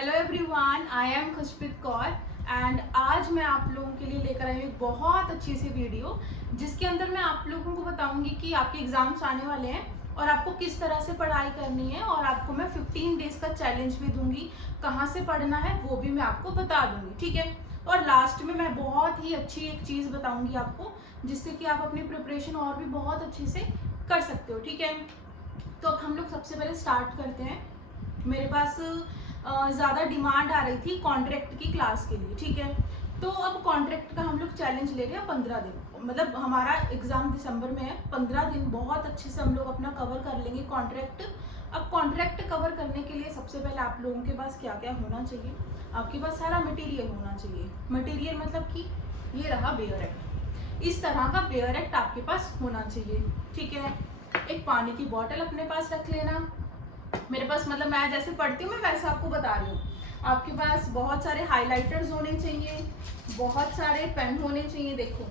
Hello everyone, I am Khushpreet Kaur and आज मैं आप लोगों के लिए लेकर आई हूँ एक बहुत अच्छी सी वीडियो जिसके अंदर मैं आप लोगों को बताऊंगी कि आपके एग्जाम्स आने वाले हैं और आपको किस तरह से पढ़ाई करनी है और आपको मैं 15 डेज का चैलेंज भी दूंगी। कहाँ से पढ़ना है वो भी मैं आपको बता दूंगी, ठीक है। और लास्ट में मैं बहुत ही अच्छी एक चीज़ बताऊंगी आपको जिससे कि आप अपनी प्रिपरेशन और भी बहुत अच्छे से कर सकते हो, ठीक है। तो अब हम लोग सबसे पहले स्टार्ट करते हैं। मेरे पास ज़्यादा डिमांड आ रही थी कॉन्ट्रैक्ट की क्लास के लिए, ठीक है। तो अब कॉन्ट्रैक्ट का हम लोग चैलेंज ले रहे हैं 15 दिन, मतलब हमारा एग्ज़ाम दिसंबर में है। 15 दिन बहुत अच्छे से हम लोग अपना कवर कर लेंगे कॉन्ट्रैक्ट। अब कॉन्ट्रैक्ट कवर करने के लिए सबसे पहले आप लोगों के पास क्या क्या होना चाहिए, आपके पास सारा मटेरियल होना चाहिए। मटेरियल मतलब कि ये रहा बेयर एक्ट, इस तरह का बेयर एक्ट आपके पास होना चाहिए, ठीक है। एक पानी की बॉटल अपने पास रख लेना। मेरे पास मतलब मैं जैसे पढ़ती हूँ मैं वैसे आपको बता रही हूँ। आपके पास बहुत सारे हाइलाइटर्स होने चाहिए, बहुत सारे पेन होने चाहिए, देखो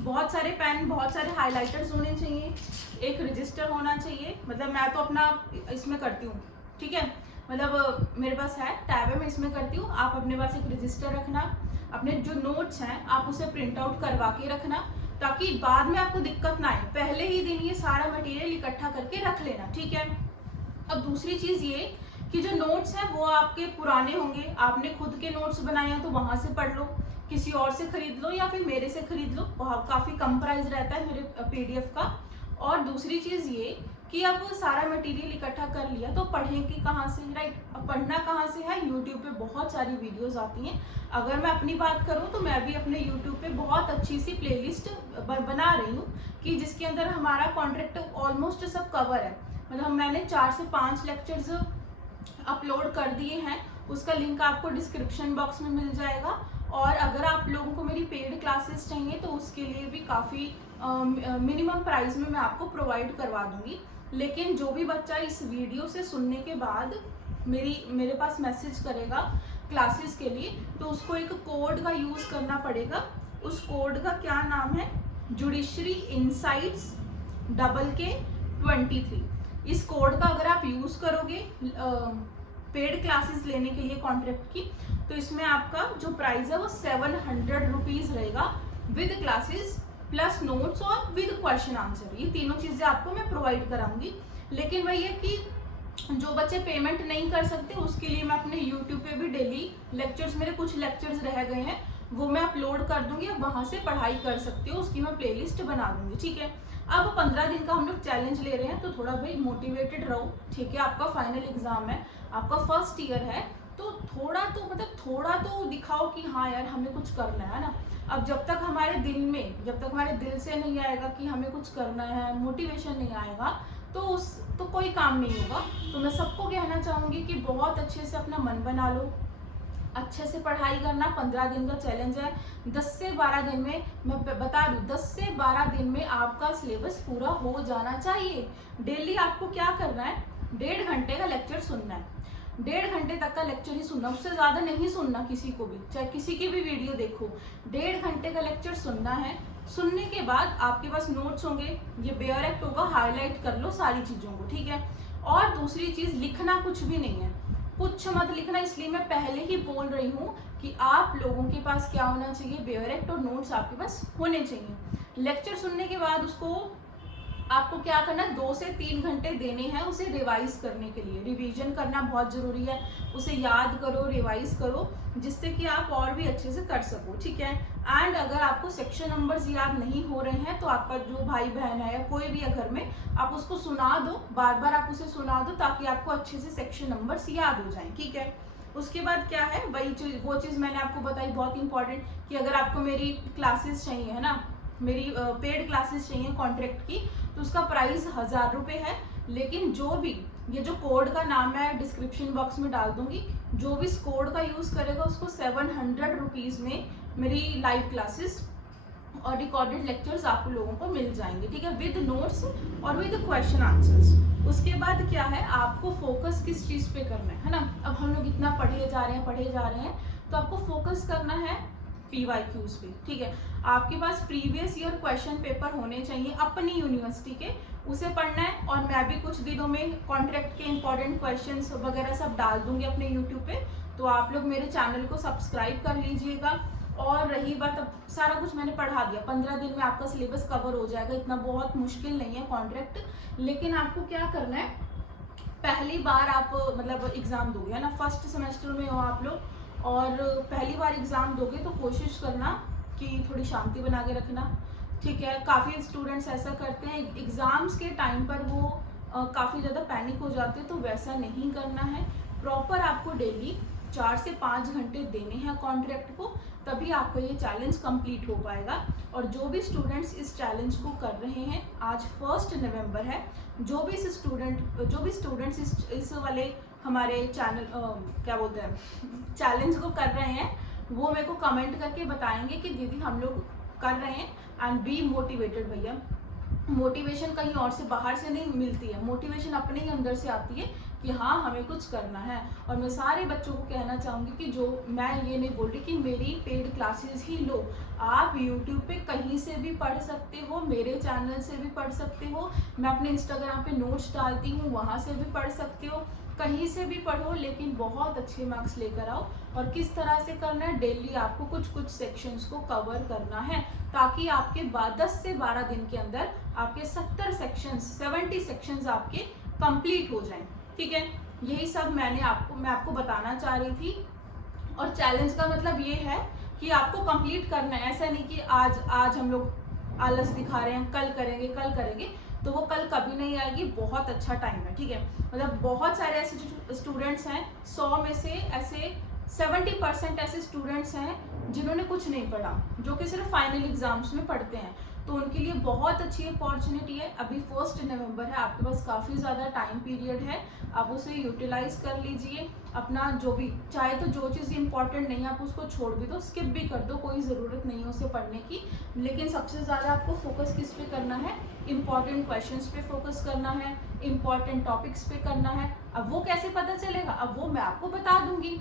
बहुत सारे पेन, बहुत सारे हाइलाइटर्स होने चाहिए, एक रजिस्टर होना चाहिए। मतलब मैं तो अपना इसमें करती हूँ, ठीक है। मतलब मेरे पास है टैब है, मैं इसमें करती हूँ। आप अपने पास एक रजिस्टर रखना, अपने जो नोट्स हैं आप उसे प्रिंट आउट करवा के रखना ताकि बाद में आपको दिक्कत ना आए। पहले ही दिन ये सारा मटेरियल इकट्ठा करके रख लेना, ठीक है। अब दूसरी चीज़ ये कि जो नोट्स हैं वो आपके पुराने होंगे, आपने खुद के नोट्स बनाए हैं तो वहाँ से पढ़ लो, किसी और से खरीद लो या फिर मेरे से खरीद लो, बहुत काफ़ी कम प्राइस रहता है मेरे PDF का। और दूसरी चीज़ ये कि अब सारा मटेरियल इकट्ठा कर लिया तो पढ़ेंगे कहाँ से, राइट। अब पढ़ना कहाँ से है, यूट्यूब पे बहुत सारी वीडियोस आती हैं। अगर मैं अपनी बात करूँ तो मैं भी अपने यूट्यूब पे बहुत अच्छी सी प्लेलिस्ट बना रही हूँ कि जिसके अंदर हमारा कॉन्ट्रैक्ट ऑलमोस्ट सब कवर है। मतलब मैंने 4 से 5 लेक्चर्स अपलोड कर दिए हैं, उसका लिंक आपको डिस्क्रिप्शन बॉक्स में मिल जाएगा। और अगर आप लोगों को मेरी पेड क्लासेस चाहिए तो उसके लिए भी काफ़ी मिनिमम प्राइस में मैं आपको प्रोवाइड करवा दूंगी। लेकिन जो भी बच्चा इस वीडियो से सुनने के बाद मेरे पास मैसेज करेगा क्लासेस के लिए तो उसको एक कोड का यूज़ करना पड़ेगा। उस कोड का क्या नाम है, जुडिशरी इनसाइट्स K23। इस कोड का अगर आप यूज़ करोगे पेड क्लासेस लेने के लिए कॉन्ट्रैक्ट की तो इसमें आपका जो प्राइस है वो 700 रुपीज़ रहेगा विद क्लासेस प्लस नोट्स और विद क्वेश्चन आंसर। ये तीनों चीज़ें आपको मैं प्रोवाइड कराऊंगी। लेकिन वही है कि जो बच्चे पेमेंट नहीं कर सकते उसके लिए मैं अपने यूट्यूब पे भी डेली लेक्चर्स, मेरे कुछ लेक्चर्स रह गए हैं वो मैं अपलोड कर दूंगी, अब वहाँ से पढ़ाई कर सकते हो, उसकी मैं प्लेलिस्ट बना दूंगी, ठीक है। अब 15 दिन का हम लोग चैलेंज ले रहे हैं तो थोड़ा भाई मोटिवेटेड रहो, ठीक है। आपका फाइनल एग्जाम है, आपका फर्स्ट ईयर है तो थोड़ा तो मतलब थोड़ा तो दिखाओ कि हाँ यार हमें कुछ करना है ना। अब जब तक हमारे दिल से नहीं आएगा कि हमें कुछ करना है, मोटिवेशन नहीं आएगा तो कोई काम नहीं होगा। तो मैं सबको कहना चाहूँगी कि बहुत अच्छे से अपना मन बना लो, अच्छे से पढ़ाई करना। 15 दिन का चैलेंज है, 10 से 12 दिन में मैं बता दूँ 10 से 12 दिन में आपका सिलेबस पूरा हो जाना चाहिए। डेली आपको क्या करना है, 1.5 घंटे का लेक्चर सुनना है, 1.5 घंटे तक का लेक्चर ही सुनना, उससे ज़्यादा नहीं सुनना किसी को भी, चाहे किसी की भी वीडियो देखो। 1.5 घंटे का लेक्चर सुनना है। सुनने के बाद आपके पास नोट्स होंगे, ये बेयर एक्ट होगा, हाईलाइट कर लो सारी चीज़ों को, ठीक है। और दूसरी चीज़, लिखना कुछ भी नहीं है, कुछ मत लिखना। इसलिए मैं पहले ही बोल रही हूँ कि आप लोगों के पास क्या होना चाहिए, बेयर एक्ट और नोट्स आपके पास होने चाहिए। लेक्चर सुनने के बाद उसको आपको क्या करना है, 2 से 3 घंटे देने हैं उसे रिवाइज करने के लिए। रिवीजन करना बहुत ज़रूरी है, उसे याद करो, रिवाइज करो जिससे कि आप और भी अच्छे से कर सको, ठीक है। एंड अगर आपको सेक्शन नंबर्स याद नहीं हो रहे हैं तो आपका जो भाई बहन है या कोई भी है घर में, आप उसको सुना दो, बार बार आप उसे सुना दो ताकि आपको अच्छे से सेक्शन नंबर्स याद हो जाएं, ठीक है। उसके बाद क्या है, वो चीज़ मैंने आपको बताई बहुत इंपॉर्टेंट कि अगर आपको मेरी क्लासेस चाहिए है ना, मेरी पेड क्लासेस चाहिए कॉन्ट्रैक्ट की तो उसका प्राइस 1000 रुपये है। लेकिन जो भी ये जो कोड का नाम मैं डिस्क्रिप्शन बॉक्स में डाल दूंगी, जो भी इस कोड का यूज़ करेगा उसको 700 रुपीज़ में मेरी लाइव क्लासेस और रिकॉर्डेड लेक्चर्स आप लोगों को मिल जाएंगे, ठीक है, विद नोट्स और विद क्वेश्चन आंसर्स। उसके बाद क्या है, आपको फोकस किस चीज़ पे करना है ना। अब हम लोग इतना पढ़े जा रहे हैं तो आपको फोकस करना है PYQs पे, ठीक है। आपके पास प्रीवियस ईयर क्वेश्चन पेपर होने चाहिए अपनी यूनिवर्सिटी के, उसे पढ़ना है। और मैं भी कुछ दिनों में कॉन्ट्रैक्ट के इंपॉर्टेंट क्वेश्चंस वगैरह सब डाल दूंगी अपने यूट्यूब पे, तो आप लोग मेरे चैनल को सब्सक्राइब कर लीजिएगा। और रही बात, अब सारा कुछ मैंने पढ़ा दिया, 15 दिन में आपका सिलेबस कवर हो जाएगा, इतना बहुत मुश्किल नहीं है कॉन्ट्रैक्ट। लेकिन आपको क्या करना है, पहली बार आप मतलब एग्ज़ाम दोगे, है ना, फर्स्ट सेमेस्टर में हो आप लोग, और पहली बार एग्ज़ाम दोगे तो कोशिश करना कि थोड़ी शांति बना के रखना, ठीक है। काफ़ी स्टूडेंट्स ऐसा करते हैं एग्ज़ाम्स के टाइम पर वो काफ़ी ज़्यादा पैनिक हो जाते हैं, तो वैसा नहीं करना है। प्रॉपर आपको डेली 4 से 5 घंटे देने हैं कॉन्ट्रैक्ट को, तभी आपका ये चैलेंज कंप्लीट हो पाएगा। और जो भी स्टूडेंट्स इस चैलेंज को कर रहे हैं, आज 1 नवंबर है, जो भी स्टूडेंट्स इस वाले हमारे चैनल क्या बोलते हैं चैलेंज को कर रहे हैं, वो मेरे को कमेंट करके बताएंगे कि दीदी हम लोग कर रहे हैं। एंड बी मोटिवेटेड भैया, मोटिवेशन कहीं और से बाहर से नहीं मिलती है, मोटिवेशन अपने ही अंदर से आती है कि हाँ हमें कुछ करना है। और मैं सारे बच्चों को कहना चाहूँगी कि जो मैं ये नहीं बोल रही कि मेरी पेड क्लासेस ही लो, आप यूट्यूब पे कहीं से भी पढ़ सकते हो, मेरे चैनल से भी पढ़ सकते हो, मैं अपने इंस्टाग्राम पे नोट्स डालती हूँ, वहाँ से भी पढ़ सकते हो, कहीं से भी पढ़ो, लेकिन बहुत अच्छे मार्क्स लेकर आओ। और किस तरह से करना है, डेली आपको कुछ सेक्शंस को कवर करना है, ताकि आपके 10 से 12 दिन के अंदर आपके 70 सेक्शंस आपके कंप्लीट हो जाएं, ठीक है। यही सब मैं आपको बताना चाह रही थी। और चैलेंज का मतलब ये है कि आपको कंप्लीट करना है, ऐसा नहीं कि आज हम लोग आलस दिखा रहे हैं, कल करेंगे, तो वो कल कभी नहीं आएगी। बहुत अच्छा टाइम है, ठीक है। मतलब बहुत सारे ऐसे स्टूडेंट्स हैं, 100 में से ऐसे 70% ऐसे स्टूडेंट्स हैं जिन्होंने कुछ नहीं पढ़ा, जो कि सिर्फ फाइनल एग्जाम्स में पढ़ते हैं, तो उनके लिए बहुत अच्छी अपॉर्चुनिटी है। अभी 1 नवंबर है, आपके पास काफ़ी ज़्यादा टाइम पीरियड है, आप उसे यूटिलाइज कर लीजिए। अपना जो भी चाहे तो जो चीज़ इंपॉर्टेंट नहीं है आप उसको छोड़ भी दो, स्किप भी कर दो, कोई ज़रूरत नहीं है उसे पढ़ने की। लेकिन सबसे ज़्यादा आपको फोकस किस पे करना है, इंपॉर्टेंट क्वेश्चंस पे फोकस करना है, इंपॉर्टेंट टॉपिक्स पे करना है। अब वो कैसे पता चलेगा, अब वो मैं आपको बता दूंगी।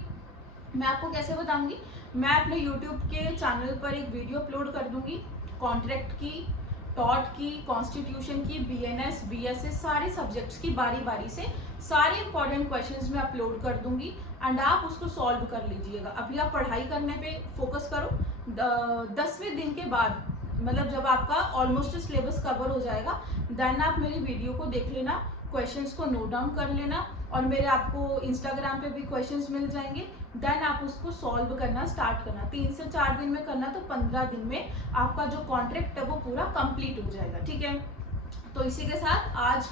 मैं आपको कैसे बताऊंगी, मैं अपने YouTube के चैनल पर एक वीडियो अपलोड कर दूंगी, कॉन्ट्रैक्ट की, टॉट की, कॉन्स्टिट्यूशन की, BNS, BSS सारे सब्जेक्ट्स की बारी बारी से सारे इंपॉर्टेंट क्वेश्चंस मैं अपलोड कर दूंगी, एंड आप उसको सॉल्व कर लीजिएगा। अभी आप पढ़ाई करने पे फोकस करो। 10वें दिन के बाद, मतलब जब आपका ऑलमोस्ट सिलेबस कवर हो जाएगा, देन आप मेरी वीडियो को देख लेना, क्वेश्चंस को नोट डाउन कर लेना, और मेरे आपको इंस्टाग्राम पे भी क्वेश्चंस मिल जाएंगे, देन आप उसको सॉल्व करना स्टार्ट करना। 3 से 4 दिन में करना, तो 15 दिन में आपका जो कॉन्ट्रैक्ट है वो पूरा कंप्लीट हो जाएगा, ठीक है। तो इसी के साथ आज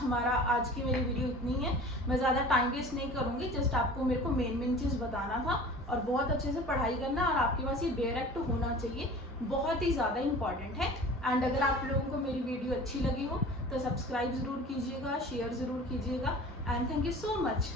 की मेरी वीडियो इतनी है। मैं ज़्यादा टाइम वेस्ट नहीं करूँगी, जस्ट आपको मेरे को मेन चीज़ बताना था, और बहुत अच्छे से पढ़ाई करना, और आपके पास ये डायरेक्ट होना चाहिए, बहुत ही ज़्यादा इंपॉर्टेंट है। एंड अगर आप लोगों को मेरी वीडियो अच्छी लगी हो तो सब्सक्राइब ज़रूर कीजिएगा, शेयर ज़रूर कीजिएगा, and thank you so much.